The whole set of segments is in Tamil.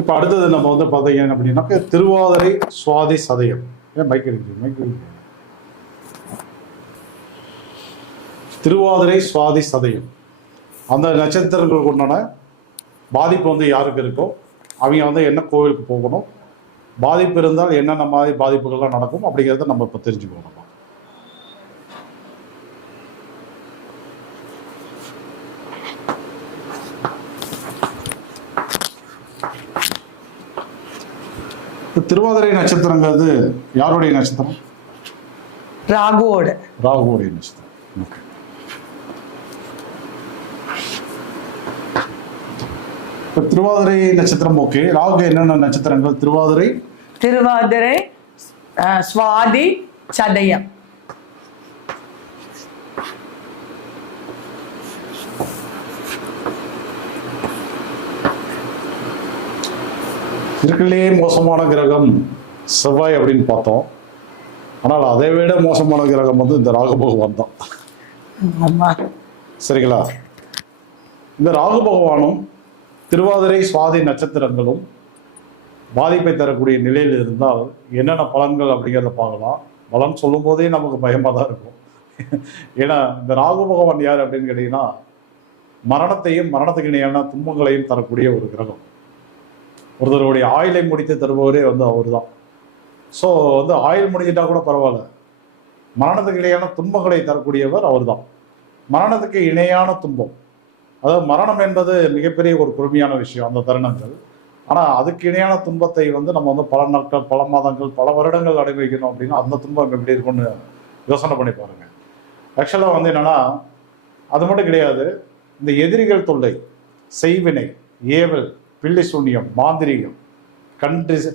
இப்போ அடுத்தது நம்ம வந்து பார்த்தீங்க அப்படின்னாக்க திருவாதிரை சுவாதி சதயம். ஏன் மைக் இருக்கு மைக் இருக்கு திருவாதிரை சுவாதி சதயம். அந்த நட்சத்திரங்களுக்கு உண்டான பாதிப்பு வந்து யாருக்கு இருக்கோ அவங்க வந்து என்ன கோவிலுக்கு போகணும் பாதிப்பு இருந்தால் என்னென்ன மாதிரி பாதிப்புகள்லாம் நடக்கும் அப்படிங்கிறத நம்ம இப்போ தெரிஞ்சுக்கணும் திருவாதிரை நட்சத்திரங்கிறது யாருடைய நட்சத்திரம்? ராகுவோட. ராகுவோடைய நட்சத்திரம். ஓகே இப்போ திருவாதிரை நட்சத்திரம் ஓகே ராகு என்னென்ன நட்சத்திரங்கள்? திருவாதிரை திருவாதிரை சுவாதி சதயம். இருக்கிறதுலே மோசமான கிரகம் செவ்வாய் அப்படின்னு பார்த்தோம். ஆனால் அதை விட மோசமான கிரகம் வந்து இந்த ராகு பகவான் தான். சரிங்களா? இந்த ராகு பகவானும் திருவாதிரை சுவாதி நட்சத்திரங்களும் பாதிப்பை தரக்கூடிய நிலையில் இருந்தால் என்னென்ன பலன்கள் அப்படிங்கிறத பார்க்கலாம். பலன் சொல்லும் போதே நமக்கு பயமாக தான் இருக்கும். ஏன்னா இந்த ராகு பகவான் யார் அப்படின்னு கேட்டிங்கன்னா மரணத்தையும் மரணத்துக்கு இணையான துன்பங்களையும் தரக்கூடிய ஒரு கிரகம். ஒருத்தருடைய ஆயுளை முடித்து தருபவரே வந்து அவர் தான் ஸோ வந்து ஆயுள் முடிஞ்சிட்டா கூட பரவாயில்ல. மரணத்துக்கு இணையான துன்பங்களை தரக்கூடியவர் அவர் தான் மரணத்துக்கு இணையான துன்பம். அதாவது மரணம் என்பது மிகப்பெரிய ஒரு கொடுமையான விஷயம் அந்த தருணங்கள். ஆனால் அதுக்கு இணையான துன்பத்தை வந்து நம்ம வந்து பல நாட்கள் பல மாதங்கள் பல வருடங்கள் அனுபவிக்கணும் அப்படின்னா அந்த துன்பம் எப்படி இருக்கும்னு யோசனை பண்ணி பாருங்கள் ஆக்சுவலாக வந்து என்னென்னா அது மட்டும் கிடையாது. இந்த எதிரிகள் தொல்லை செய்வினை ஏவல் பில்லி சூன்யம் மாந்திரீகம் கண் திஸ்-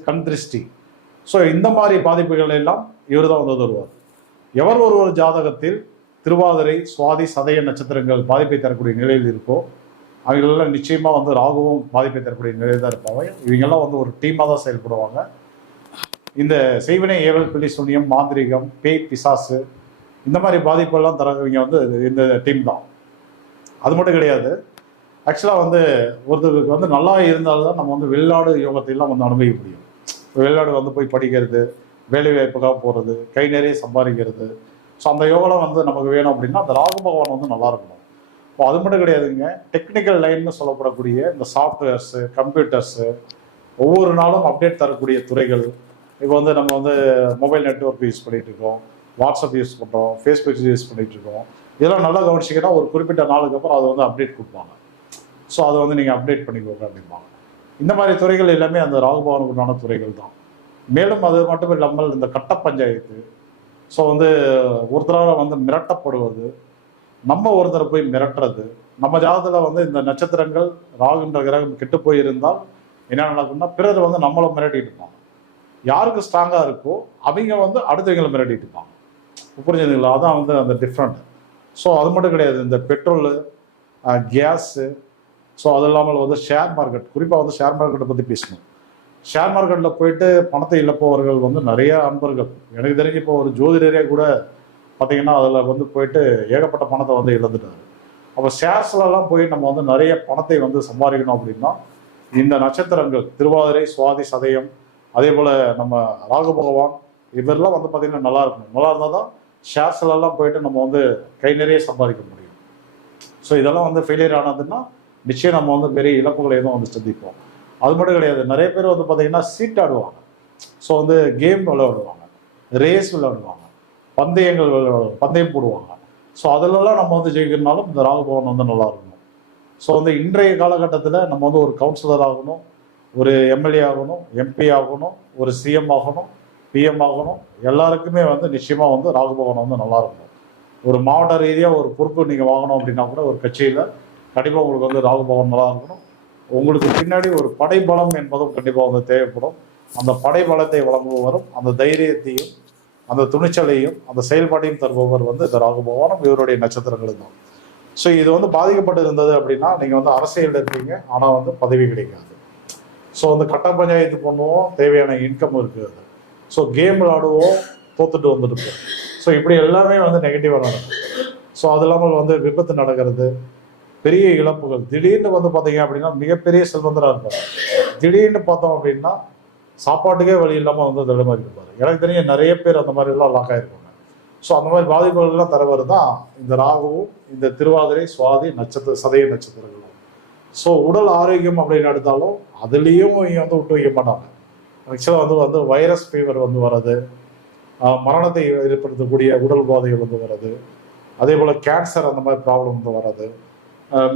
ஸோ இந்த மாதிரி பாதிப்புகள் எல்லாம் இவர் தான் வந்து வருவார் எவர் ஒருவர் ஜாதகத்தில் திருவாதிரை சுவாதி சதய நட்சத்திரங்கள் பாதிப்பை தரக்கூடிய நிலையில் இருக்கோ அவங்களெல்லாம் நிச்சயமாக வந்து ராகுவும் பாதிப்பை தரக்கூடிய நிலையில் தான் இருப்பாங்க. இவங்கெல்லாம் வந்து ஒரு டீமாக தான் செயல்படுவாங்க. இந்த செய்வினை ஏவல் பிள்ளி சூன்யம் மாந்திரிகம் பேய் பிசாசு இந்த மாதிரி பாதிப்பெல்லாம் தரவங்க வந்து இந்த டீம் தான். அது மட்டும் கிடையாது. ஆக்சுவலாக வந்து ஒருத்தருக்கு வந்து நல்லா இருந்தால் தான் நம்ம வந்து வெளிநாடு யோகத்தையெல்லாம் வந்து அனுபவிக்க முடியும். வெளிநாடு வந்து போய் படிக்கிறது வேலை வாய்ப்புக்காக போகிறது கை நிறைய சம்பாதிக்கிறது. ஸோ அந்த யோகாலாம் வந்து நமக்கு வேணும் அப்படின்னா அந்த ராகு பகவான் வந்து நல்லா இருக்கணும். இப்போ அது மட்டும் கிடையாதுங்க. டெக்னிக்கல் லைன்னு சொல்லப்படக்கூடிய இந்த சாஃப்ட்வேர்ஸு கம்ப்யூட்டர்ஸு ஒவ்வொரு நாளும் அப்டேட் தரக்கூடிய துறைகள். இப்போ வந்து நம்ம வந்து மொபைல் நெட்வொர்க் யூஸ் பண்ணிகிட்டு இருக்கோம் வாட்ஸ்அப் யூஸ் பண்ணுறோம் ஃபேஸ்புக் யூஸ் பண்ணிகிட்டு இருக்கோம் இதெல்லாம் நல்லா கவனிச்சிங்கன்னா ஒரு குறிப்பிட்ட நாளுக்கு அப்புறம் அது வந்து அப்டேட் கொடுப்பாங்க. ஸோ அதை வந்து நீங்கள் அப்டேட் பண்ணிக்கோங்க அப்படிம்பாங்க. இந்த மாதிரி துறைகள் எல்லாமே அந்த ராகுபவனுக்குண்டான துறைகள் தான். மேலும் அது மட்டும் இல்லாமல் இந்த கட்ட பஞ்சாயத்து ஸோ வந்து ஒருத்தரால் வந்து மிரட்டப்படுவது நம்ம ஒருத்தரை போய் மிரட்டுறது நம்ம ஜாதத்தில் வந்து இந்த நட்சத்திரங்கள் ராகுன்ற கிரகம் கெட்டு போயிருந்தால் என்ன நடக்கும்னா பிறர் வந்து நம்மளை மிரட்டிட்டு இருப்பாங்க. யாருக்கு ஸ்ட்ராங்காக இருக்கோ அவங்க வந்து அடுத்தவங்களை மிரட்டிட்டு இருப்பாங்க. புரிஞ்சுதுங்களா? அதான் வந்து அந்த டிஃப்ரெண்ட் ஸோ அது மட்டும் கிடையாது. இந்த பெட்ரோலு கேஸு ஸோ அது இல்லாமல் வந்து ஷேர் மார்க்கெட் குறிப்பாக வந்து ஷேர் மார்க்கெட்டை பற்றி பேசணும். ஷேர் மார்க்கெட்டில் போயிட்டு பணத்தை இழப்பவர்கள் வந்து நிறைய அன்பர்கள். எனக்கு தெரிஞ்சு இப்போ ஒரு ஜோதிடரே கூட பார்த்தீங்கன்னா அதில் வந்து போயிட்டு ஏகப்பட்ட பணத்தை வந்து இழந்துட்டார். அப்போ ஷேர்ஸ்லலாம் போய் நம்ம வந்து நிறைய பணத்தை வந்து சம்பாதிக்கணும் அப்படின்னா இந்த நட்சத்திரங்கள் திருவாதிரை சுவாதி சதயம் அதே போல் நம்ம ராகு பகவான் இவரெல்லாம் வந்து பார்த்தீங்கன்னா நல்லா இருக்கணும். நல்லா இருந்தால் தான் ஷேர்ஸ்லலாம் போயிட்டு நம்ம வந்து கை நிறைய சம்பாதிக்க முடியும். ஸோ இதெல்லாம் வந்து ஃபெயிலியர் ஆனதுன்னா நிச்சயம் நம்ம வந்து பெரிய இழப்புகளை எதுவும் வந்து சந்திப்போம். அது மட்டும் கிடையாது நிறைய பேர் வந்து பார்த்தீங்கன்னா சீட் ஆடுவாங்க. ஸோ வந்து கேம் விளையாடுவாங்க. ரேஸ் விளையாடுவாங்க. பந்தயங்கள் விளையாடுவாங்க. பந்தயம் போடுவாங்க. ஸோ அதிலெல்லாம் நம்ம வந்து ஜெயிக்கிறனாலும் இந்த ராகுபவன் வந்து நல்லா இருக்கணும். ஸோ வந்து இன்றைய காலகட்டத்தில் நம்ம வந்து ஒரு கவுன்சிலர் ஆகணும் ஒரு எம்எல்ஏ ஆகணும் எம்பி ஆகணும் ஒரு சிஎம் ஆகணும் பிஎம் ஆகணும். எல்லாருக்குமே வந்து நிச்சயமாக வந்து ராகுபவன் வந்து நல்லா இருக்கணும். ஒரு மாவட்ட ரீதியாக ஒரு பொறுப்பு நீங்கள் வாங்கணும் அப்படின்னா கூட ஒரு கட்சியில் கண்டிப்பாக உங்களுக்கு வந்து ராகுபவன் நல்லா இருக்கணும். உங்களுக்கு பின்னாடி ஒரு படைபலம் என்பதும் கண்டிப்பாக வந்து தேவைப்படும். அந்த படைபலத்தை வழங்குபவரும் அந்த தைரியத்தையும் அந்த துணிச்சலையும் அந்த செயல்பாட்டையும் தருபவர் வந்து இந்த ராகு ராகுபவனும் இவருடைய நட்சத்திரங்களும் தான். ஸோ இது வந்து பாதிக்கப்பட்டு இருந்தது அப்படின்னா நீங்கள் வந்து அரசியல் இருக்கீங்க ஆனால் வந்து பதவி கிடைக்காது. ஸோ வந்து கட்ட பஞ்சாயத்து பண்ணுவோம் தேவையான இன்கம் இருக்குது ஸோ கேம் விளாடுவோம் தோத்துட்டு வந்துட்டு ஸோ இப்படி எல்லாமே வந்து நெகட்டிவாக நடக்கும். ஸோ அது இல்லாமல் வந்து விபத்து நடக்கிறது பெரிய இழப்புகள். திடீர்னு வந்து பார்த்தீங்க அப்படின்னா மிகப்பெரிய செல்வந்தராக இருப்பார். திடீர்னு பார்த்தோம் அப்படின்னா சாப்பாட்டுக்கே வழி இல்லாமல் வந்து தடுமாறி இருப்பார். எனக்கு தெரிஞ்ச நிறைய பேர் அந்த மாதிரிலாம் லாக் ஆகிருப்பாங்க ஸோ அந்த மாதிரி பாதிப்புகள்லாம் தரவர் தான் இந்த ராகுவும் இந்த திருவாதிரை சுவாதி நட்சத்திர சதய நட்சத்திரங்களும். ஸோ உடல் ஆரோக்கியம் அப்படின்னு எடுத்தாலும் அதுலேயும் இங்கே வந்து விட்டு வைக்க மாட்டாங்க. ஆக்சுவலாக வந்து வந்து வைரஸ் ஃபீவர் வந்து வர்றது மரணத்தை ஏற்படுத்தக்கூடிய உடல் பாதைகள் வந்து வர்றது அதே போல் கேன்சர் அந்த மாதிரி ப்ராப்ளம் வந்து வர்றது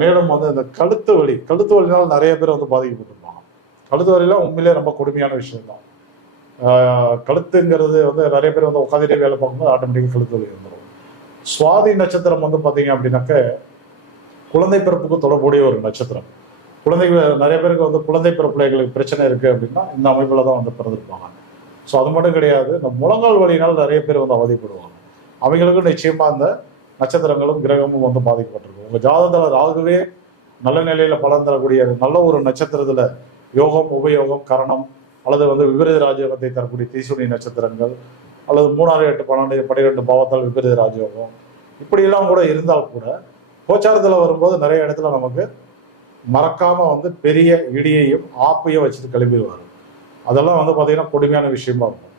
மேலும் வந்து இந்த கழுத்து வலி கழுத்து வலினால நிறைய பேர் வந்து பாதிக்கப்பட்டிருப்பாங்க. கழுத்து வலிலாம் உண்மையிலே ரொம்ப கொடுமையான விஷயம் தான் கழுத்துங்கிறது வந்து நிறைய பேர் வந்து உட்காந்துட்டே வேலை பார்க்கும்போது ஆட்டோமேட்டிக்காக கழுத்து வலி வந்துடும் சுவாதி நட்சத்திரம் வந்து பார்த்தீங்க அப்படின்னாக்க குழந்தை பிறப்புக்கு தொடர்புடைய ஒரு நட்சத்திரம். குழந்தை நிறைய பேருக்கு வந்து குழந்தை பிறப்புகளுக்கு பிரச்சனை இருக்குது அப்படின்னா இந்த அமைப்பில் தான் வந்து பிறந்திருப்பாங்க. ஸோ அது மட்டும் கிடையாது இந்த முழங்கால் வழியினால் நிறைய பேர் வந்து அவதிப்படுவாங்க. அவங்களுக்கும் நிச்சயமாக அந்த நட்சத்திரங்களும் கிரகமும் வந்து பாதிக்கப்பட்டிருக்கும். உங்கள் ஜாதகத்தில் ராகுவே நல்ல நிலையில் பலன் தரக்கூடிய நல்ல ஒரு நட்சத்திரத்தில் யோகம் உபயோகம் கரணம் அல்லது வந்து விபரீத ராஜயோகத்தை தரக்கூடிய தீசுனி நட்சத்திரங்கள் அல்லது மூணாறு எட்டு பன்னெண்டு பன்னிரெண்டு பாவத்தால் விபரீத ராஜயோகம் இப்படியெல்லாம் கூட இருந்தால் கூட கோச்சாரத்தில் வரும்போது நிறைய இடத்துல நமக்கு மறக்காம வந்து பெரிய இடியையும் ஆப்பையும் வச்சுட்டு கிளம்பிடுவார். அதெல்லாம் வந்து பார்த்தீங்கன்னா கொடுமையான விஷயமா இருக்கும்.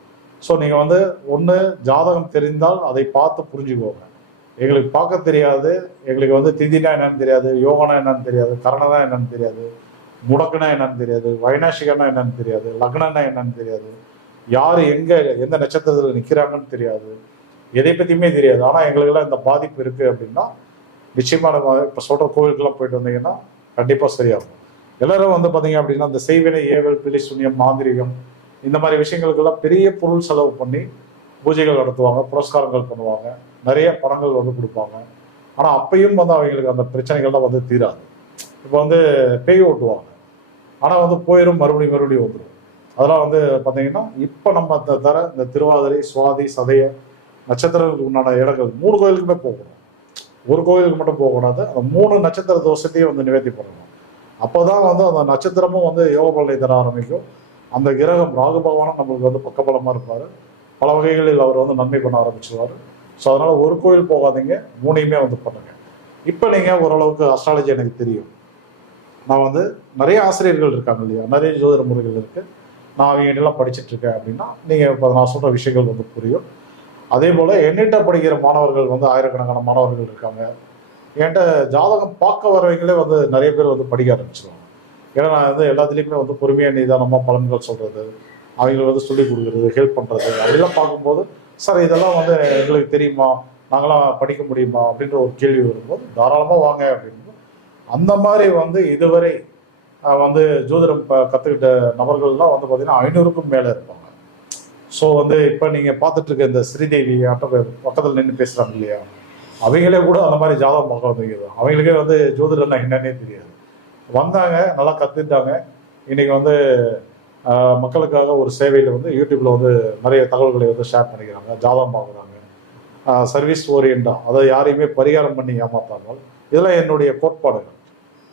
ஸோ நீங்கள் வந்து ஒன்று ஜாதகம் தெரிந்தால் அதை பார்த்து புரிஞ்சுக்கோங்க. எங்களுக்கு பார்க்க தெரியாது. எங்களுக்கு வந்து திதினா என்னன்னு தெரியாது யோகனா என்னன்னு தெரியாது கரணனா என்னன்னு தெரியாது முடக்குனா என்னன்னு தெரியாது வைனாசிகனா என்னன்னு தெரியாது லக்னனா என்னன்னு தெரியாது. யார் எங்க எந்த நட்சத்திரத்தில் நிற்கிறாங்கன்னு தெரியாது. எதை பற்றியுமே தெரியாது. ஆனால் எங்களுக்கெல்லாம் இந்த பாதிப்பு இருக்கு அப்படின்னா நிச்சயமா நம்ம இப்போ சொல்ற கோவிலுக்கெல்லாம் போயிட்டு வந்தீங்கன்னா கண்டிப்பாக சரியாகும். எல்லாரும் வந்து பார்த்தீங்க அப்படின்னா இந்த செய்வினை ஏவல் பிளி சுண்ணியம் மாந்திரிகம் இந்த மாதிரி விஷயங்களுக்கெல்லாம் பெரிய பொருள் செலவு பண்ணி பூஜைகள் நடத்துவாங்க புரஸ்காரங்கள் பண்ணுவாங்க. நிறைய படங்கள் வந்து கொடுப்பாங்க. ஆனால் அப்பையும் வந்து அவங்களுக்கு அந்த பிரச்சனைகள்லாம் வந்து தீராது. இப்போ வந்து பேய் ஓட்டுவாங்க. ஆனால் வந்து போயிடும் மறுபடியும் மறுபடியும் வந்துடும் அதெல்லாம் வந்து பார்த்தீங்கன்னா இப்போ நம்ம அந்த தர இந்த திருவாதிரை சுவாதி சதய நட்சத்திரங்களுக்கு உண்டான இடங்கள் மூணு கோயிலுக்குமே போகணும் ஒரு கோயிலுக்கு மட்டும் போகக்கூடாது அந்த மூணு நட்சத்திர தோஷத்தையும் வந்து நிவர்த்தி பண்ணணும். அப்போதான் வந்து அந்த நட்சத்திரமும் வந்து யோக பலனை தர ஆரம்பிக்கும். அந்த கிரகம் ராகு பகவானும் நம்மளுக்கு வந்து பக்கபலமாக இருப்பார். பல வகைகளில் அவர் வந்து நன்மை பண்ண ஆரம்பிச்சிருவார். ஸோ அதனால் ஒரு கோயில் போகாதீங்க. மூணையுமே வந்து பண்ணுங்க. இப்போ நீங்கள் ஓரளவுக்கு அஸ்ட்ராலஜி எனக்கு தெரியும். நான் வந்து நிறைய ஆசிரியர்கள் இருக்காங்க இல்லையா? நிறைய ஜோதிட முறைகள் இருக்குது நான் அவங்க எல்லாம் படிச்சுட்ருக்கேன் அப்படின்னா நீங்கள் இப்போ நான் சொல்கிற விஷயங்கள் வந்து புரியும். அதே போல் என்னிட்ட படிக்கிற மாணவர்கள் வந்து ஆயிரக்கணக்கான மாணவர்கள் இருக்காங்க. என்கிட்ட ஜாதகம் பார்க்க வரவங்களே வந்து நிறைய பேர் வந்து படிக்க ஆரம்பிச்சிருவாங்க. ஏன்னா நான் வந்து எல்லாத்துலேயுமே வந்து பொறுமையாக நிதானமாக பலன்கள் சொல்கிறது அவங்களுக்கு வந்து சொல்லிக் கொடுக்குறது ஹெல்ப் பண்ணுறது அதெல்லாம் பார்க்கும்போது சார் இதெல்லாம் வந்து எங்களுக்கு தெரியுமா? நாங்களாம் படிக்க முடியுமா? அப்படின்ற ஒரு கேள்வி வரும்போது தாராளமாக வாங்க அப்படின்னு அந்த மாதிரி வந்து இதுவரை வந்து ஜோதிடம் ப- கற்றுக்கிட்ட நபர்கள்லாம் வந்து பார்த்தீங்கன்னா ஐநூறுக்கும் மேலே இருப்பாங்க. ஸோ வந்து இப்போ நீங்கள் பார்த்துட்டு இருக்க இந்த ஸ்ரீதேவி ஆட்டம் பக்கத்தில் நின்று பேசுகிறாங்க இல்லையா? அவங்களே கூட அந்த மாதிரி ஜாதகம் பார்க்க வந்துருக்குது. அவங்களுக்கே வந்து ஜோதிடம்னா என்னன்னே தெரியாது. வந்தாங்க நல்லா கற்றுட்டாங்க இன்றைக்கி வந்து மக்களுக்காக ஒரு சேவையில் வந்து யூடியூப்ல வந்து நிறைய தகவல்களை வந்து ஷேர் பண்ணிக்கிறாங்க. ஜாதகம் பார்க்குறாங்க. சர்வீஸ் ஓரியண்டா அதாவது யாரையுமே பரிகாரம் பண்ணி ஏமாத்தாமல் இதெல்லாம் என்னுடைய கோட்பாடுகள்.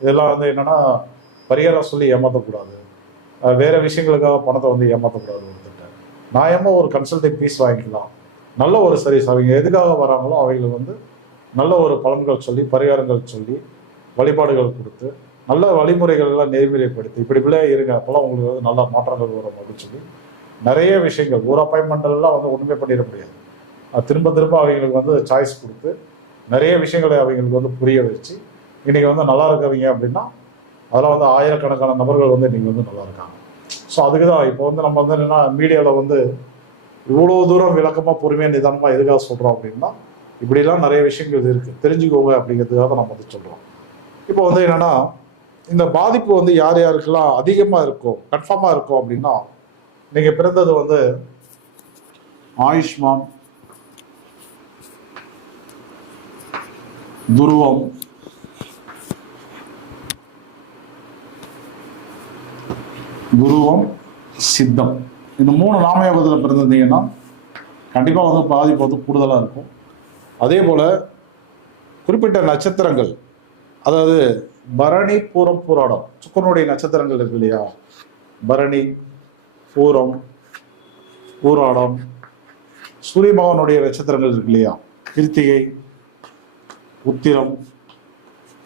இதெல்லாம் வந்து என்னன்னா பரிகாரம் சொல்லி ஏமாற்றக்கூடாது வேறு வேற விஷயங்களுக்காக பணத்தை வந்து ஏமாற்றக்கூடாது ஒருத்தர்கிட்ட நியாயமாக ஒரு கன்சல்டிங் ஃபீஸ் வாங்கிக்கலாம். நல்ல ஒரு சர்வீஸ் அவங்க எதுக்காக வராங்களோ அவங்களுக்கு வந்து நல்ல ஒரு பலன்கள் சொல்லி பரிகாரங்கள் சொல்லி வழிபாடுகள் கொடுத்து நல்ல வழிமுறைகள் எல்லாம் நெறிமுறைப்படுத்தி இப்படி இப்படியே இருங்க. அப்போல்லாம் உங்களுக்கு வந்து நல்ல மாற்றங்கள் வரும் அப்படின்னு சொல்லி நிறைய விஷயங்கள். ஒரு அப்பாயின்மெண்ட்லாம் வந்து ஒன்றுமே பண்ணிட முடியாது. அது திரும்ப திரும்ப அவங்களுக்கு வந்து சாய்ஸ் கொடுத்து நிறைய விஷயங்களை அவங்களுக்கு வந்து புரிய வச்சு இன்னைக்கு வந்து நல்லா இருக்கவங்க அப்படின்னா அதெல்லாம் வந்து ஆயிரக்கணக்கான நபர்கள் வந்து இன்னைக்கு வந்து நல்லா இருக்காங்க. ஸோ அதுக்கு தான் இப்போ வந்து நம்ம வந்து என்னன்னா மீடியாவில் வந்து இவ்வளோ தூரம் விளக்கமாக பொறுமையாக நிதானமாக எதுக்காக சொல்கிறோம் அப்படின்னா இப்படிலாம் நிறைய விஷயங்கள் இருக்குது தெரிஞ்சுக்கோங்க அப்படிங்கிறதுக்காக நம்ம வந்து சொல்கிறோம் இப்போ வந்து என்னென்னா இந்த பாதிப்பு வந்து யார் யாருக்கெல்லாம் அதிகமாக இருக்கும் கன்ஃபார்மாக இருக்கும் அப்படின்னா நீங்கள் பிறந்தது வந்து ஆயுஷ்மான் துருவம் குருவம் சித்தம். இந்த மூணு நாமயோகத்தில் பிறந்திருந்தீங்கன்னா கண்டிப்பாக வந்து பாதிப்பு வந்து கூடுதலாக இருக்கும். அதே போல் குறிப்பிட்ட நட்சத்திரங்கள் அதாவது பரணி பூரம் பூராடம். சுக்கரனுடைய நட்சத்திரங்கள் இருக்கு இல்லையா? பரணி பூரம் பூராடம். சூரிய பகவானுடைய நட்சத்திரங்கள் இருக்கு இல்லையா? கிருத்திகை உத்திரம்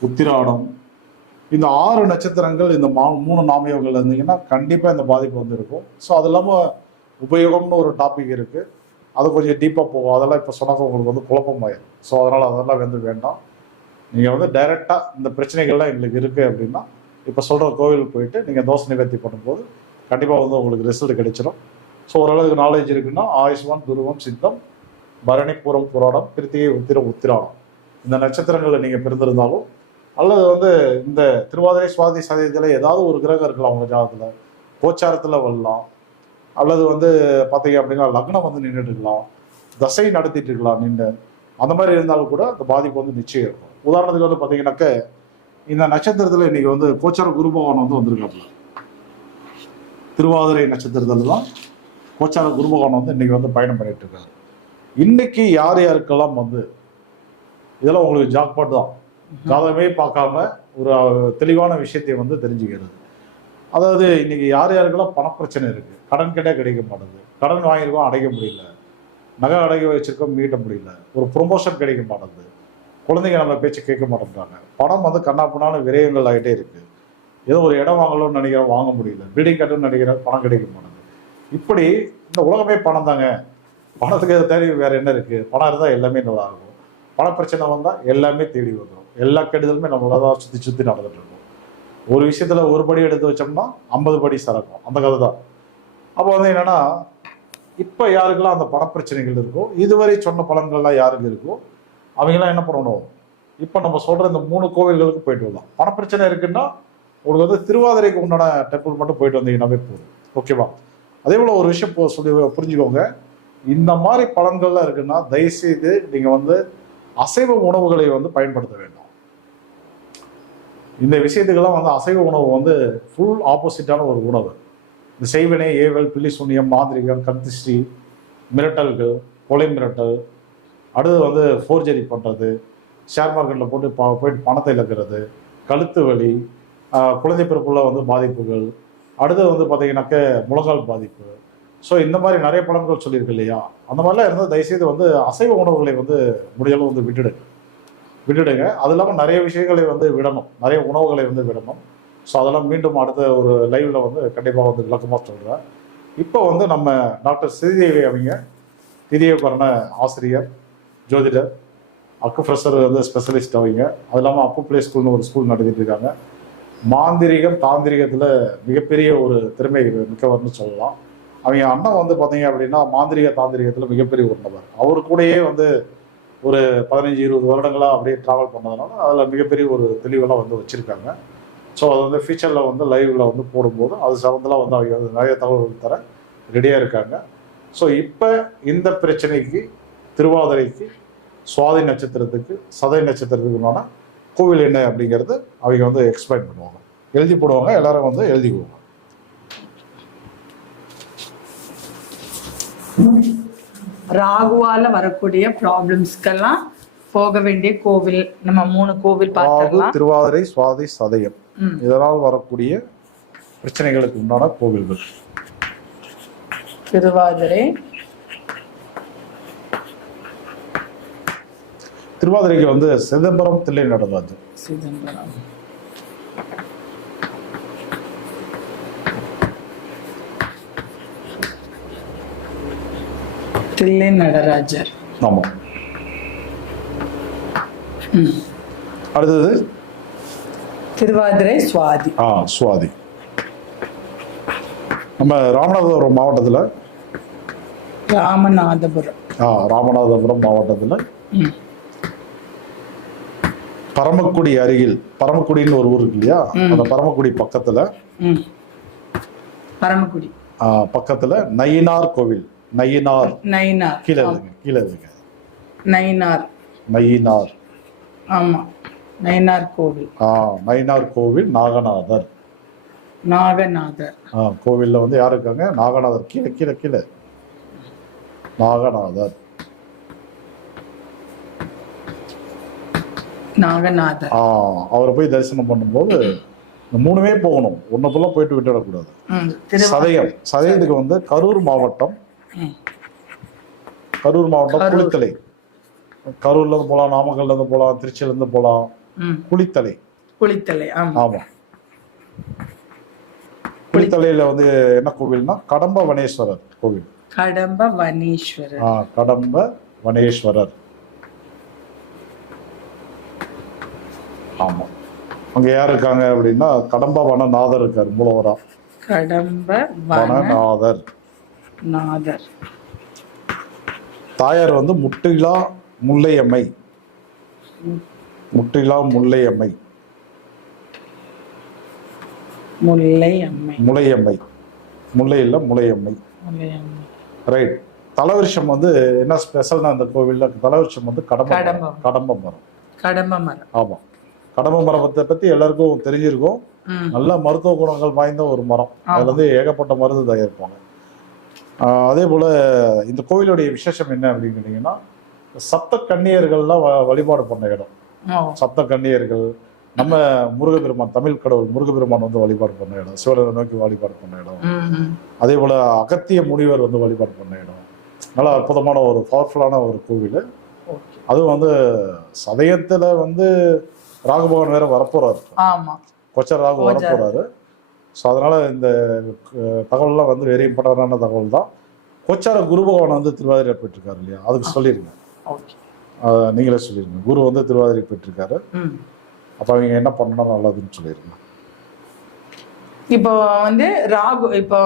உத்திராடம். இந்த ஆறு நட்சத்திரங்கள் இந்த மா மூணு நாமயோகங்கள் இருந்தீங்கன்னா கண்டிப்பாக இந்த பாதிப்பு வந்து இருக்கும் ஸோ அது இல்லாமல் உபயோகம்னு ஒரு டாபிக் இருக்குது அது கொஞ்சம் டீப்பாக போகும். அதெல்லாம் இப்போ சொன்னாக்க உங்களுக்கு வந்து குழப்பமாயிடும் ஸோ அதனால் அதெல்லாம் வந்து வேண்டாம். நீங்கள் வந்து டைரெக்டாக இந்த பிரச்சனைகள்லாம் எங்களுக்கு இருக்குது அப்படின்னா இப்போ சொல்கிற கோவிலுக்கு போயிட்டு நீங்கள் தோசை நிவர்த்தி பண்ணும்போது கண்டிப்பாக வந்து உங்களுக்கு ரிசல்ட் கிடைச்சிடும் ஸோ ஓரளவுக்கு நாலேஜ் இருக்குன்னா ஆயுஷ்மான் துருவம் சித்தம் பரணி பூரம் புராடம் கிருத்திகை உத்திரம் உத்திராடம் இந்த நட்சத்திரங்களில் நீங்கள் பிறந்திருந்தாலும் அல்லது வந்து இந்த திருவாதிரை சுவாதி சதயத்தில் ஏதாவது ஒரு கிரகம் இருக்கலாம் உங்கள் ஜாதகத்தில். கோச்சாரத்தில் வரலாம். அல்லது வந்து பார்த்தீங்க அப்படின்னா லக்னம் வந்து நின்றுட்டு இருக்கலாம். தசை நடத்திட்டு இருக்கலாம் நின்று அந்த மாதிரி இருந்தாலும் கூட அந்த பாதிப்பு வந்து நிச்சயம் இருக்கும். உதாரணத்துக்கு வந்து பார்த்தீங்கன்னாக்க இந்த நட்சத்திரத்தில் இன்னைக்கு வந்து கோச்சார குரு பகவான் வந்து வந்திருக்காப்புல. திருவாதிரை நட்சத்திரத்தில் தான் கோச்சார குரு பகவான் வந்து இன்னைக்கு வந்து பயணம் பண்ணிட்டு இருக்காரு இன்னைக்கு யார் யாருக்கெல்லாம் வந்து இதெல்லாம் உங்களுக்கு ஜாக்பாட் தான். காலமே பார்க்காம ஒரு தெளிவான விஷயத்தை வந்து தெரிஞ்சுக்கிறது. அதாவது இன்னைக்கு யார் யாருக்கெல்லாம் பணப்பிரச்சனை இருக்கு? கடன் கேட்டால் கிடைக்க மாட்டேங்குது. கடன் வாங்கியிருக்கோம் அடைக்க முடியல. நகை அடகி வச்சிருக்கோம் மீட்ட முடியல. ஒரு ப்ரொமோஷன் கிடைக்க மாட்டேங்குது. குழந்தைங்க நம்ம பேச்சு கேட்க மாட்டேங்கிறாங்க பணம் வந்து கண்ணாப்பினாலும் விரயங்கள் ஆகிட்டே இருக்கு. ஏதோ ஒரு இடம் வாங்கணும்னு நினைக்கிறோம் வாங்க முடியல. பில்டிங் கட்டணும்னு நினைக்கிறேன் பணம் கிடைக்க மாட்டேங்குது. இப்படி இந்த உலகமே பணம் தாங்க. பணத்துக்கு தேடி வேற என்ன இருக்கு? பணம் இருந்தால் எல்லாமே நல்லா இருக்கும். பண பிரச்சனை வந்தால் எல்லாமே தேடி வந்துடும் எல்லா கெடுதலுமே நம்மள தான் சுற்றி சுற்றி நடந்துட்டு இருக்கும். ஒரு விஷயத்துல ஒரு படி எடுத்து வச்சோம்னா ஐம்பது படி சரக்கும் அந்த கதை தான். அப்போ வந்து என்னன்னா இப்போ யாருக்கெல்லாம் அந்த பணப்பிரச்சனைகள் இருக்கோ இதுவரை சொன்ன பலன்கள்லாம் யாருக்கு இருக்கோ அவங்கெல்லாம் என்ன பண்ணணும்? இப்போ நம்ம சொல்கிற இந்த மூணு கோவில்களுக்கு போயிட்டு வரலாம். பணப்பிரச்சனை இருக்குன்னா உங்களுக்கு வந்து திருவாதிரைக்கு உண்டான டெம்பிள் மட்டும் போயிட்டு வந்தீங்கன்னாவே போதும். ஓகேவா அதே போல் ஒரு விஷயம் பு- சொல்லி புரிஞ்சுக்கோங்க. இந்த மாதிரி பலன்கள்லாம் இருக்குன்னா தயவுசெய்து நீங்கள் வந்து அசைவ உணவுகளை வந்து பயன்படுத்த வேண்டாம். இந்த விஷயத்துக்கெல்லாம் வந்து அசைவ உணவு வந்து ஃபுல் ஆப்போசிட்டான ஒரு உணவு. இந்த செய்வினை ஏவல் பில்லி சூனியம் மாந்திரிகம் கந்திஸ்ரீ மிரட்டல்கள் கொலை மிரட்டல் அடுத்தது வந்து ஃபோர்ஜரி பண்ணுறது ஷேர் மார்க்கெட்டில் போட்டு ப போயிட்டு பணத்தை இழக்கிறது கழுத்து வலி குழந்தை பிறப்புள்ள வந்து பாதிப்புகள் அடுத்து வந்து பார்த்தீங்கன்னாக்க முழங்கால் பாதிப்பு. ஸோ இந்த மாதிரி நிறைய பலன்கள் சொல்லியிருக்கு இல்லையா? அந்த மாதிரிலாம் இருந்தால் தயவுசெய்து வந்து அசைவ உணவுகளை வந்து முடியளவு வந்து விட்டுடுங்க விட்டுடுங்க. அது இல்லாமல் நிறைய விஷயங்களை வந்து விடணும். நிறைய உணவுகளை வந்து விடணும். ஸோ அதெல்லாம் மீண்டும் அடுத்த ஒரு லைவில் வந்து கண்டிப்பாக வந்து விளக்கமாக சொல்கிறேன் இப்போ வந்து நம்ம டாக்டர் ஸ்ரீதேவி அவங்க திரியபரண ஆசிரியர் ஜோதிடர் அக்கு ப்ரொஃபஸர் வந்து ஸ்பெஷலிஸ்ட் அவங்க. அது இல்லாமல் அப்பு பிளே ஸ்கூல்னு ஒரு ஸ்கூல் நடத்திட்டு இருக்காங்க. மாந்திரிகம் தாந்திரிகத்தில் மிகப்பெரிய ஒரு திறமை மிக்கவர்னு சொல்லலாம். அவங்க அண்ணன் வந்து பார்த்தீங்க அப்படின்னா மாந்திரிக தாந்திரிகத்தில் மிகப்பெரிய ஒரு நபர். அவர் கூடயே வந்து ஒரு பதினஞ்சு இருபது வருடங்களா அப்படியே ட்ராவல் பண்ணதுனால அதில் மிகப்பெரிய ஒரு தெளிவெல்லாம் வந்து வச்சுருக்காங்க. ஸோ அது வந்து ஃபியூச்சரில் வந்து லைவில் வந்து போடும்போது அது சம்மந்தெல்லாம் வந்து அவங்க வந்து நிறைய தகவல்கள் தர ரெடியாக இருக்காங்க. ஸோ இப்போ இந்த பிரச்சனைக்கு திருவாதிரைக்கு சுவாதி நட்சத்திரத்துக்கு சதை நட்சத்திரத்துக்குமான கோவில் என்ன அப்படிங்கிறது அவங்க வந்து எக்ஸ்பிளைன் பண்ணுவாங்க. எழுதி போடுவாங்க எல்லாரும் வந்து எழுதிக்குவாங்க ராகுவால வரக்கூடிய ப்ராப்ளம்ஸ்க்கெல்லாம் போக வேண்டிய கோவில் நம்ம மூணு கோவில் ராகு பார்த்துக்கலாம் திருவாதிரை சுவாதி சதயம். இதனால் வரக்கூடிய பிரச்சனைகளுக்கு உண்டான கோவில்கள். திருவாதிரை திருவாதிரைக்கு வந்து சிதம்பரம் தில்லை நடந்தாச்சு. சிதம்பரம். தில்லை நடராஜர். ஆமாம். அடுத்தது? திருவாதிரை சுவாதி. ஆ சுவாதி. நம்ம ராமநாதபுரம் மாவட்டத்தில்? ராமநாதபுரம். ஆ ராமநாதபுரம் மாவட்டத்தில். பரமக்குடி அருகில் பரமக்குடின்னு ஒரு ஊர் இருக்கு இல்லையா. அந்த பரமக்குடி பக்கத்தில். பரமக்குடி. பக்கத்தில் நயினார் கோவில். நயினார். நயினார். கீழே ஆம். இருக்குங்க கீழே இருக்குங்க நயினார். நயினார். ஆமா. நயினார் கோவில். ஆ நயினார் கோவில் நாகநாதர். நாகநாதர். ஆ கோவில்ல வந்து யார் இருக்காங்க? நாகநாதர். கீழே கீழே கீழே. நாகநாதர். நாகநாதர். ஆ அவரை போய் தரிசனம் பண்ணும்போது இந்த மூணுமே போகணும். ஒன்று போல போயிட்டு. திருவா சதயம். சதயத்துக்கு வந்து கரூர் மாவட்டம். கரூர் மாவட்டம். குளித்தலை. கரூர்ல இருந்து போகலாம் நாமக்கல்ல இருந்து போகலாம் திருச்சியில இருந்து போகலாம் குளித்தலை. குளித்தலை ஆமா. ஆமா. குளித்தலையில வந்து என்ன கோவில்னா கடம்ப வனேஸ்வரர் கோவில். கடம்ப வனீஸ்வரர் கடம்ப வனேஸ்வரர் ஆமா. அங்க யார் இருக்காங்க அப்படின்னா கடம்ப வனநாதர் இருக்காரு மூலவரா. கடம்ப வனநாதர் வனநாதர் தாயார் வந்து முட்டிலா முல்லையம்மை. முட்டிலா முல்லையம்மை. முல்லை அம்மை முலையம்மை முல்லை இல்ல முலையம்மை முல்லை அம்மை ரைட் தலவிருஷம் வந்து என்ன ஸ்பெஷல்னா அந்த கோவில்ல? தலவிருஷம் வந்து கடம்ப கடம்ப. மரம். கடம்ப மரம் கடம்ப மரம் ஆமா. கடம்ப மரத்தை பத்தி எல்லாருக்கும் தெரிஞ்சிருக்கும். நல்ல மருத்துவ குணங்கள் வாய்ந்த ஒரு மரம். அதுல இருந்து ஏகப்பட்ட மருந்து தயாரிப்பாங்க. அதே போல இந்த கோவிலுடைய விசேஷம் என்ன அப்படின்னு கேட்டீங்கன்னா சப்த கன்னியர்கள்லாம் வழிபாடு பண்ண இடம். சப்த கன்னியர்கள் நம்ம முருகப்பெருமான் தமிழ் கடவுள் முருகப்பெருமான் வந்து வழிபாடு பண்ண இடம். சிவனை நோக்கி வழிபாடு பண்ண இடம். அதே போல அகத்திய முனிவர் வந்து வழிபாடு பண்ண இடம். நல்ல அற்புதமான ஒரு பவர்ஃபுல்லான ஒரு கோவில். அதுவும் வந்து சதயத்துல வந்து ராகுபவன் வேற வரப்போறாரு. ஆமா. கொச்சர் ராகு. வரப்போறாரு. ஸோ அதனால இந்த தகவல்லாம் வந்து வெரி இம்பார்ட்டண்டான தகவல் தான் கொச்சார குரு பகவான் வந்து திருவாதிரை பெற்றிருக்காரு இல்லையா? அதுக்கு அஹ், நீங்களே சொல்லிருங்க. குரு வந்து திருவாதிரை பெற்றிருக்காரு. ம். அப்போ அவங்க என்ன பண்ணணும்? நல்லதுன்னு சொல்லிருங்க. இப்போ வந்து ராகு இப்போ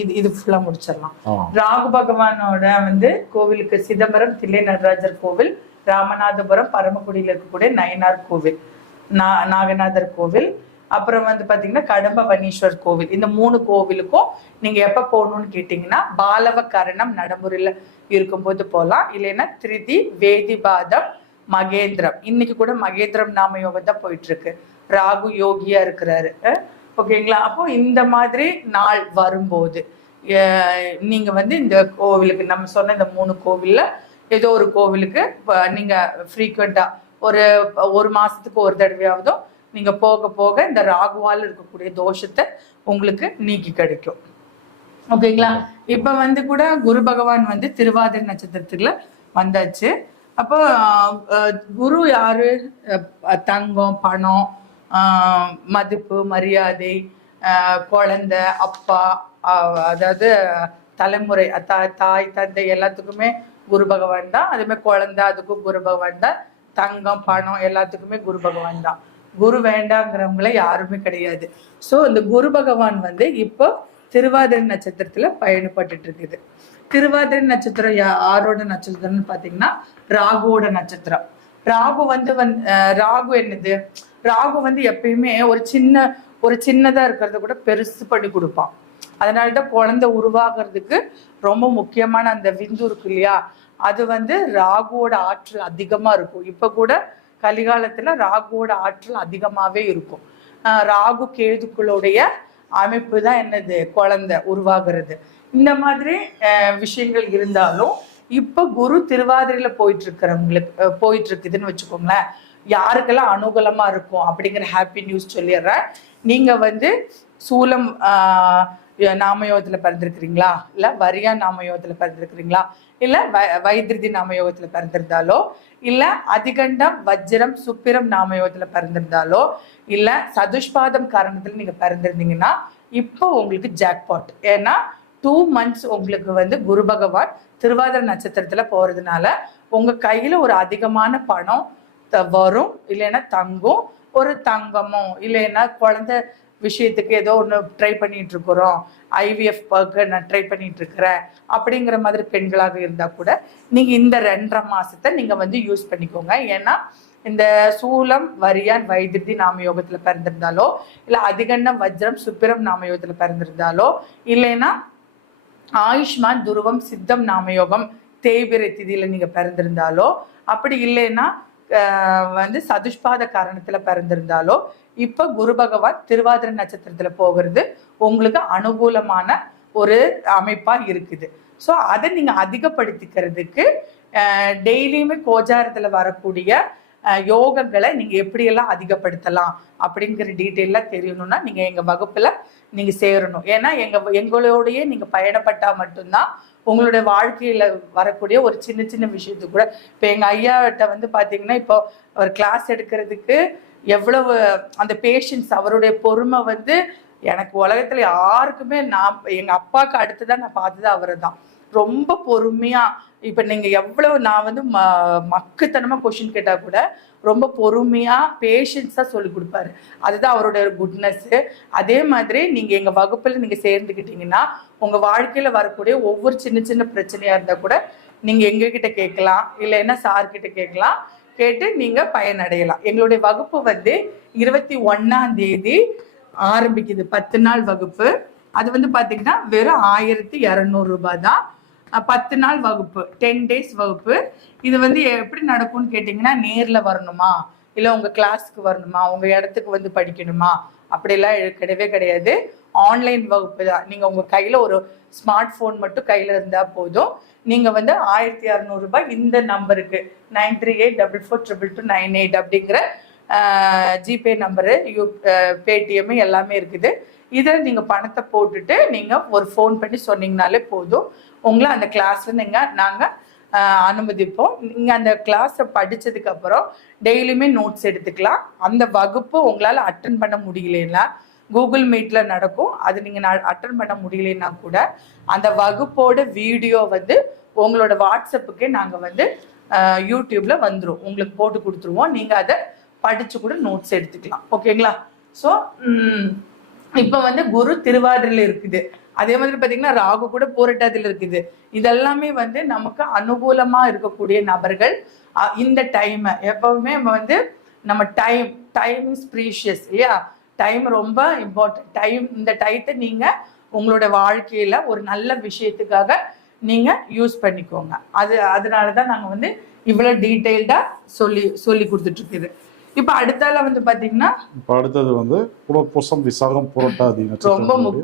இது இது ஃபுல்லா முடிச்சிடலாம். ராகு பகவானோட வந்து கோவிலுக்கு சிதம்பரம் தில்லை நடராஜர் கோவில் ராமநாதபுரம் பரமக்குடியில் இருக்கக்கூடிய நயனார் கோவில். நா நாகநாதர் கோவில் அப்புறம் வந்து பார்த்தீங்கன்னா கடம்ப வனீஸ்வர் கோவில். இந்த மூணு கோவிலுக்கும் நீங்கள் எப்போ போகணும்னு கேட்டிங்கன்னா பாலவ கரணம் நடைமுறையில இருக்கும்போது போகலாம். இல்லைன்னா திருதி வேதிபாதம் மகேந்திரம். இன்னைக்கு கூட மகேந்திரம் நாம யோகம் தான் போயிட்டு இருக்கு ராகு யோகியா இருக்கிறாரு. ஓகேங்களா? அப்போ இந்த மாதிரி நாள் வரும்போது நீங்கள் நீங்க வந்து இந்த கோவிலுக்கு நம்ம சொன்ன இந்த மூணு கோவில்ல ஏதோ ஒரு கோவிலுக்கு நீங்கள் நீங்க ஃப்ரீக்வெண்டா ஒரு ஒரு மாசத்துக்கு ஒரு தடவையாவதோ நீங்க போக போக இந்த ராகுவால் இருக்கக்கூடிய தோஷத்தை உங்களுக்கு நீக்கி கிடைக்கும். ஓகேங்களா? இப்ப வந்து கூட குரு பகவான் வந்து திருவாதிரை நட்சத்திரத்துல வந்தாச்சு. அப்போ குரு யாரு? தங்கம் பணம் மதிப்பு மரியாதை குழந்த குழந்தை அப்பா அதாவது தலைமுறை தா- தாய் தந்தை எல்லாத்துக்குமே குரு பகவான் தான். அதே மாதிரி குழந்தை அதுக்கும் குரு பகவான் தான். தங்கம் பணம் எல்லாத்துக்குமே குரு பகவான் தான். குரு வேண்டாங்கிறவங்கள யாருமே கிடையாது. ஸோ இந்த குரு பகவான் வந்து இப்போ திருவாதிரை நட்சத்திரத்துல பயணப்பட்டுட்டு இருக்குது. திருவாதிரை நட்சத்திரம் யாரோட நட்சத்திரம்னு பாத்தீங்கன்னா ராகுவோட நட்சத்திரம். ராகு வந்து வந் அஹ் ராகு என்னது? ராகு வந்து எப்பயுமே ஒரு சின்ன ஒரு சின்னதா இருக்கிறத கூட பெருசு பண்ணி கொடுப்பான். அதனால தான் குழந்தை உருவாகிறதுக்கு ரொம்ப முக்கியமான அந்த விந்து இருக்கு இல்லையா? அது வந்து ராகுவோட ஆற்றல் அதிகமாக இருக்கும். இப்போ கூட கலிகாலத்தில் ராகுவோட ஆற்றல் அதிகமாகவே இருக்கும். ராகு கேதுக்களுடைய அமைப்பு தான் என்னது? குழந்தை உருவாகிறது. இந்த மாதிரி விஷயங்கள் இருந்தாலும் இப்போ குரு திருவாதிரையில போயிட்டு இருக்கிறவங்களுக்கு போயிட்டு இருக்குதுன்னு வச்சுக்கோங்களேன். யாருக்கெல்லாம் அனுகூலமாக இருக்கும் அப்படிங்கிற ஹாப்பி நியூஸ் சொல்லிடுறேன். நீங்கள் வந்து சூலம் நாமயோகத்தில் பிறந்திருக்கிறீங்களா? இல்லை வரியா நாமயோகத்தில் பிறந்திருக்கிறீங்களா? இல்லை வ- வைத்திருதி நாமயோகத்தில் பிறந்திருந்தாலோ இல்லை அதிகண்டம் வஜ்ரம் சுப்பிரம் நாமயோகத்தில் பிறந்திருந்தாலோ இல்லை சதுஷ்பாதம் காரணத்தில் நீங்கள் பிறந்திருந்தீங்கன்னா இப்போ உங்களுக்கு ஜாக்பாட் ஏன்னா டூ மந்த்ஸ் உங்களுக்கு வந்து குரு பகவான் திருவாதிர நட்சத்திரத்தில் போகிறதுனால உங்கள் கையில் ஒரு அதிகமான பணம் வரும் இல்லைன்னா தங்கும். ஒரு தங்கமோ இல்லைன்னா குழந்தை விஷயத்துக்கு ஏதோ ஒன்று ட்ரை பண்ணிட்டு இருக்கிறோம் ஐவிஎஃப் நான் ட்ரை பண்ணிட்டு இருக்கிறேன் அப்படிங்கிற மாதிரி பெண்களாக இருந்தால் கூட நீங்கள் இந்த ரெண்டரை மாசத்தை நீங்கள் வந்து யூஸ் பண்ணிக்கோங்க. ஏன்னா இந்த சூலம் வரியான் வைத்திருதி நாம யோகத்தில் பிறந்திருந்தாலோ இல்லை அதிகண்ணம் வஜ்ரம் சுப்பிரம் நாம யோகத்தில் பிறந்திருந்தாலோ இல்லைன்னா ஆயுஷ்மான் துருவம் சித்தம் நாமயோகம் தேய்பிரை திதியில நீங்க பிறந்திருந்தாலோ அப்படி இல்லைன்னா வந்து சதுஷ்பாத காரணத்தில் பிறந்திருந்தாலோ இப்ப குரு பகவான் திருவாதிரை நட்சத்திரத்துல போகிறது உங்களுக்கு அனுகூலமான ஒரு அமைப்பா இருக்குது. ஸோ அதை நீங்க அதிகப்படுத்திக்கிறதுக்கு டெய்லியுமே கோஜாரத்தில் வரக்கூடிய யோகங்களை நீங்க எப்படியெல்லாம் அதிகப்படுத்தலாம் அப்படிங்கிற டீட்டெயிலாக தெரியணும்னா நீங்க எங்க வகுப்புல நீங்க சேரணும். ஏன்னா எங்க எங்களோடையே நீங்க பயணப்பட்டா மட்டும்தான் உங்களுடைய வாழ்க்கையில் வரக்கூடிய ஒரு சின்ன சின்ன விஷயத்துக்கு கூட இப்போ எங்கள் ஐயாட்ட வந்து பார்த்தீங்கன்னா இப்போ ஒரு கிளாஸ் எடுக்கிறதுக்கு எவ்வளவு அந்த பேஷன்ஸ் அவருடைய பொறுமை வந்து எனக்கு உலகத்தில் யாருக்குமே நான் எங்கள் அப்பாவுக்கு அடுத்துதான் நான் பார்த்தது அவரை தான் ரொம்ப பொறுமையாக இப்போ நீங்கள் எவ்வளவு நான் வந்து ம மக்குத்தனமாக கொஷின் கேட்டால் கூட ரொம்ப பொறுமையாக பேஷன்ஸாக சொல்லிக் கொடுப்பாரு. அதுதான் அவரோட குட்னஸ்ஸு அதே மாதிரி நீங்கள் எங்கள் வகுப்பில் நீங்கள் சேர்ந்துக்கிட்டீங்கன்னா உங்கள் வாழ்க்கையில் வரக்கூடிய ஒவ்வொரு சின்ன சின்ன பிரச்சனையாக இருந்தால் கூட நீங்கள் எங்ககிட்ட கேட்கலாம் இல்லைன்னா சார்கிட்ட கேட்கலாம் கேட்டு நீங்கள் பயனடையலாம். எங்களுடைய வகுப்பு வந்து இருபத்தி ஒன்றாம் தேதி ஆரம்பிக்குது. பத்து நாள் வகுப்பு. அது வந்து பார்த்தீங்கன்னா வெறும் ஆயிரத்தி இரநூறுபா தான். பத்து நாள் வகுப்பு டென் டேஸ் வகுப்பு. இது வந்து எப்படி நடக்கும்னு கேட்டிங்கன்னா நேரில் வரணுமா? இல்லை உங்கள் கிளாஸ்க்கு வரணுமா? உங்கள் இடத்துக்கு வந்து படிக்கணுமா? அப்படிலாம் கிடையவே கிடையாது. ஆன்லைன் வகுப்பு தான். நீங்கள் உங்கள் கையில் ஒரு ஸ்மார்ட் ஃபோன் மட்டும் கையில் இருந்தால் போதும். நீங்கள் வந்து ஆயிரத்தி ரூபாய் இந்த நம்பருக்கு nine three eight double four triple two nine eight அப்படிங்கிற ஜிபே நம்பரு யூ பேடிஎம் எல்லாமே இருக்குது. இதில் நீங்கள் பணத்தை போட்டுட்டு நீங்கள் ஒரு ஃபோன் பண்ணி சொன்னீங்கனாலே போதும். உங்களை அந்த கிளாஸ் நீங்கள் நாங்கள் அனுமதிப்போம். நீங்கள் அந்த கிளாஸை படித்ததுக்கப்புறம் டெய்லியுமே நோட்ஸ் எடுத்துக்கலாம். அந்த வகுப்பு உங்களால் அட்டன் பண்ண முடியலன்னா கூகுள் மீட்டில் நடக்கும். அது நீங்கள் அட்டன் பண்ண முடியலன்னா கூட அந்த வகுப்போட வீடியோ வந்து உங்களோட வாட்ஸ்அப்புக்கே நாங்கள் வந்து யூடியூப்பில் வந்துடும் உங்களுக்கு போட்டு கொடுத்துருவோம். நீங்கள் அதை படித்து கூட நோட்ஸ் எடுத்துக்கலாம். ஓகேங்களா ஸோ இப்போ வந்து குரு திருவாரூரில் இருக்குது. அதே மாதிரி பார்த்தீங்கன்னா ராகு கூட பூரட்டாதியில் இருக்குது. இதெல்லாமே வந்து நமக்கு அனுகூலமா இருக்கக்கூடிய நபர்கள் இந்த டைமை எப்பவுமே நம்ம வந்து நம்ம டைம் டைம் இஸ் ப்ரீஷியஸ் இல்லையா? டைம் ரொம்ப இம்பார்ட்டன்ட் டைம் இந்த டயத்தை நீங்க உங்களோட வாழ்க்கையில ஒரு நல்ல விஷயத்துக்காக நீங்க யூஸ் பண்ணிக்கோங்க. அது அதனால தான் நாங்க வந்து இவ்வளவு டீட்டெயில்டா சொல்லி சொல்லி கொடுத்துட்டு இருக்குது இப்போ அடுத்தால வந்து பாத்தீங்கன்னா இப்போ அடுத்தது வந்து புனர்பூசம் விசாகம் புரட்டாதி ரொம்ப